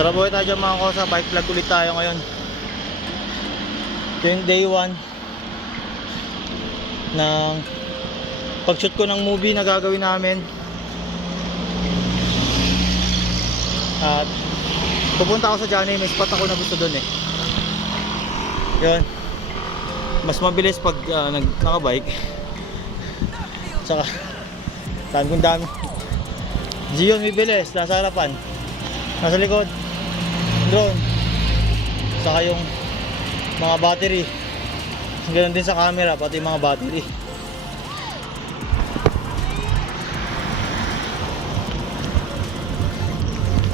Sarap buhay tayo dyan mga kosa. Bike vlog ulit tayo ngayon. Ito yung day 1 ng pag-shoot ko ng movie na gagawin namin. At pupunta ako sa Johnny. May spot ako na gusto dun eh. Yun. Mas mabilis pag nakabike. Saka dami. Zion may bilis. Nasa harapan. Nasa likod. Drone. Saka yung mga battery. Ganoon din sa camera, pati yung mga battery.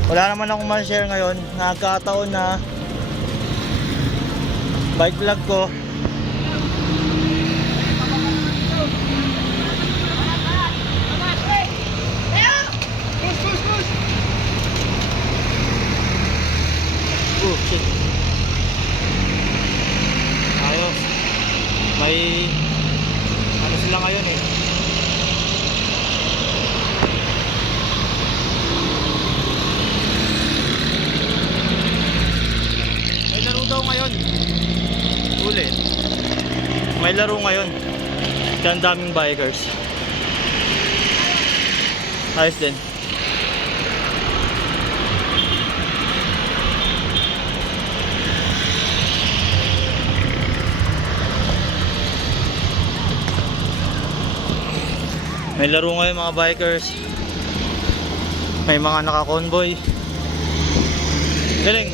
Wala naman akong man-share ngayon. Nakakataon na bike vlog ko. Oh shit. Ayos. May ano sila ngayon eh. May laro daw ngayon. Ulit. May laro ngayon. Kaya ang daming bikers. Ayos din. May laro ngayon mga bikers. May mga naka-convoy. Galing.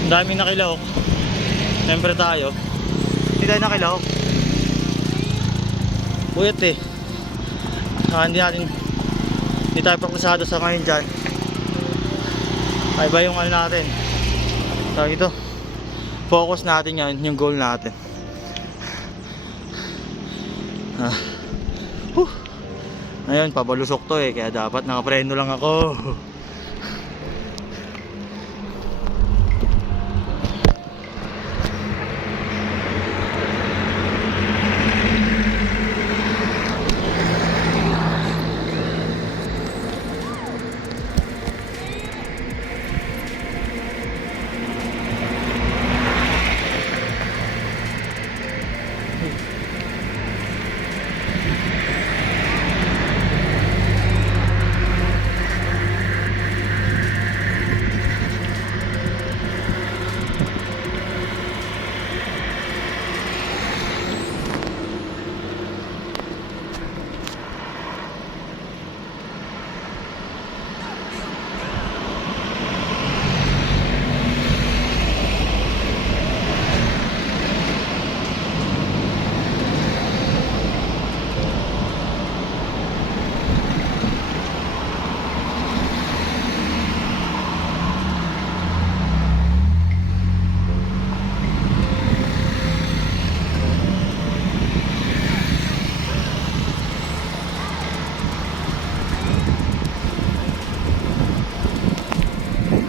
Ang daming nakilahok. Siyempre tayo hindi tayo nakilahok. Buyat eh. Hindi tayo praktisado sa ngayon dyan. Ay ba yung ano natin. Tawag ito. Focus natin yan. Yung goal natin. Ayun, pabalusok to eh, kaya dapat nakapreno lang ako.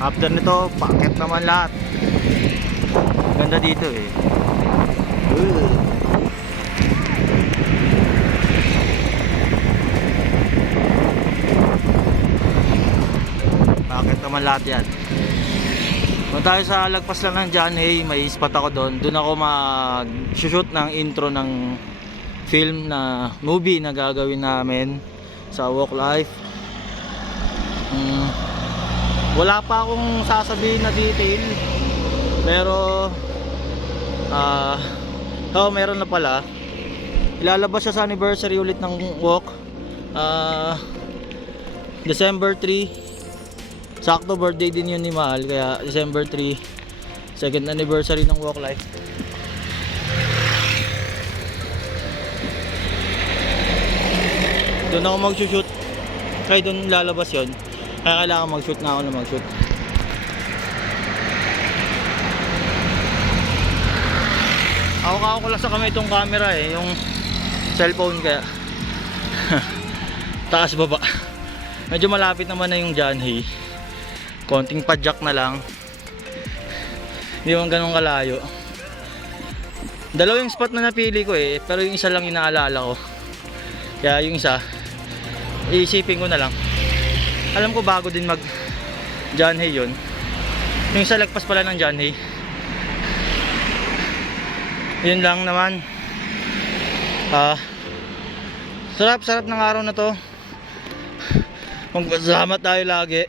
After nito, packet naman lahat. Ganda dito eh. Packet naman lahat yan. Kung tayo sa lagpas lang ng John Hay, may spot ako doon. Doon ako mag-shoot ng intro ng film na movie na gagawin namin sa Walk Life. Wala pa akong sasabihin na detail. Pero meron na pala. Ilalabas siya sa anniversary ulit ng walk. December 3. Sakto birthday din yun ni Mahal. Kaya December 3, second anniversary ng Walk Life. Doon ako mag-shoot. Kaya doon lalabas yun. Kaya kailangan mag-shoot na ako na mag-shoot. Ako ko lang sa kamay itong camera eh. Yung cellphone kaya taas baba. Medyo malapit naman na yung John Hay. Konting padjak na lang. Hindi man ganun kalayo. Dalawa yung spot na napili ko eh. Pero yung isa lang yung naalala ko. Kaya yung isa iisipin ko na lang. Alam ko bago din John Hay yun. Yung sa lagpas pala ng John Hay. Yun lang naman. Sarap ng araw na to. Magpasalamat tayo lagi.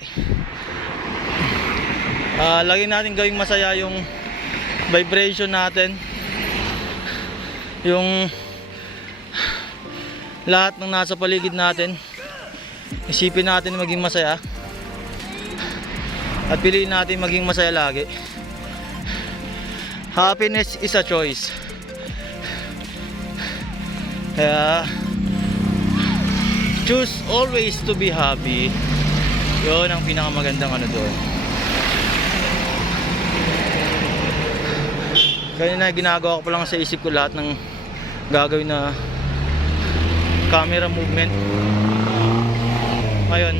Lagi natin gawing masaya yung vibration natin, yung lahat ng nasa paligid natin. Isipin natin maging masaya at piliin natin maging masaya lagi. Happiness is a choice. Kaya choose always to be happy. Yun ang pinakamagandang ano doon. Kanina ginagawa ko pa lang sa isip ko lahat ng gagawin na camera movement. Ngayon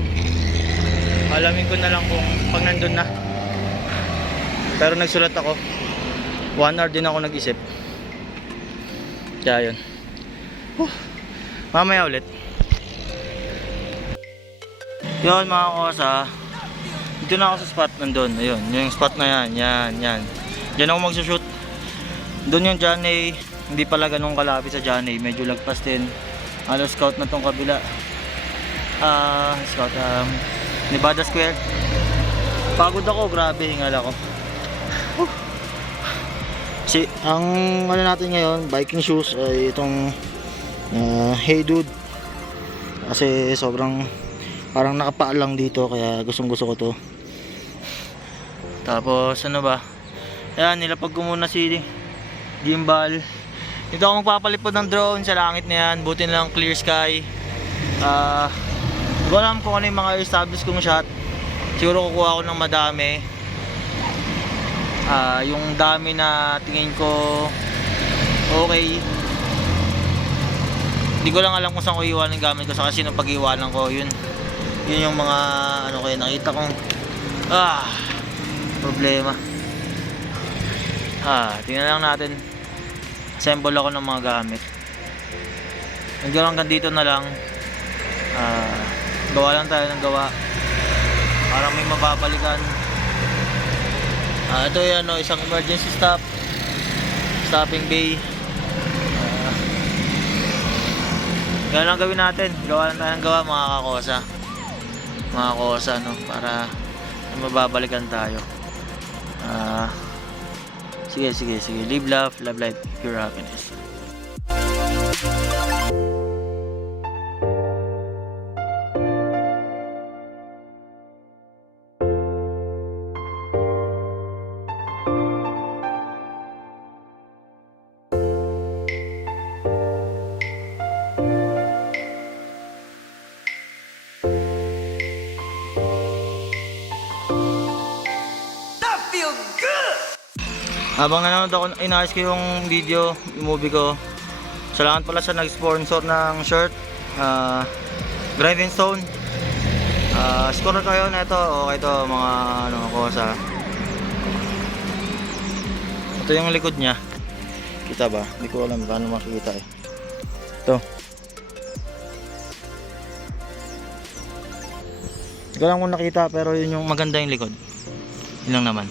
alamin ko na lang kung pag nandun na. Pero nagsulat ako, 1 hour din ako nag-isip. Kaya yun. Mamaya ulit. Yun mga kosa, dito na ako sa spot nandun. Ayun, yung spot na yan. Diyan ako magsushoot. Doon yung John Hay, hindi pala ganun kalapit sa John Hay, medyo lagpas din. Scout na tong kabila. Scout, Nevada Square. Pagod ako, grabe, hingal ako. Kasi ang ano natin ngayon, biking shoes ay itong Hey Dude. Kasi sobrang parang nakapaa lang dito, kaya gustong gusto ko to. Tapos ano ba, ayan, nilapag ko muna si gimbal. Dito ako magpapalipod ng drone sa langit na yan. Buti na lang clear sky. Hindi ko alam kung ano yung mga establish kong shot. Siguro kukuha ko ng madami. Yung dami na tingin ko okay. Hindi ko lang alam kung saan ko iwanan yung gamit ko, sa kasi nung pag-iwanan ko, yun yung mga ano kayo nakita kong problema. Tingnan lang natin. Assemble ako ng mga gamit. Hanggang dito na lang. Gawa lang tayo ng gawa. Parang may mababalikan. Ito yan, isang emergency stop. Stopping bay. Yan lang gawin natin. Gawa lang tayo ng gawa mga kakosa. Mga kosa, no? Para mababalikan tayo. Sige. Live, love life, pure happiness. Habang nanonood ako, inayos ko yung video, yung movie ko. Salamat pala sa nag-sponsor ng shirt, Grinding Stone. Score kayo na ito. Okay to mga kosa. Ito yung likod niya. Kita ba? Hindi ko alam paano makikita eh. Ito. Hindi ko alam kung nakita, pero yun yung maganda yung likod. Yun lang naman.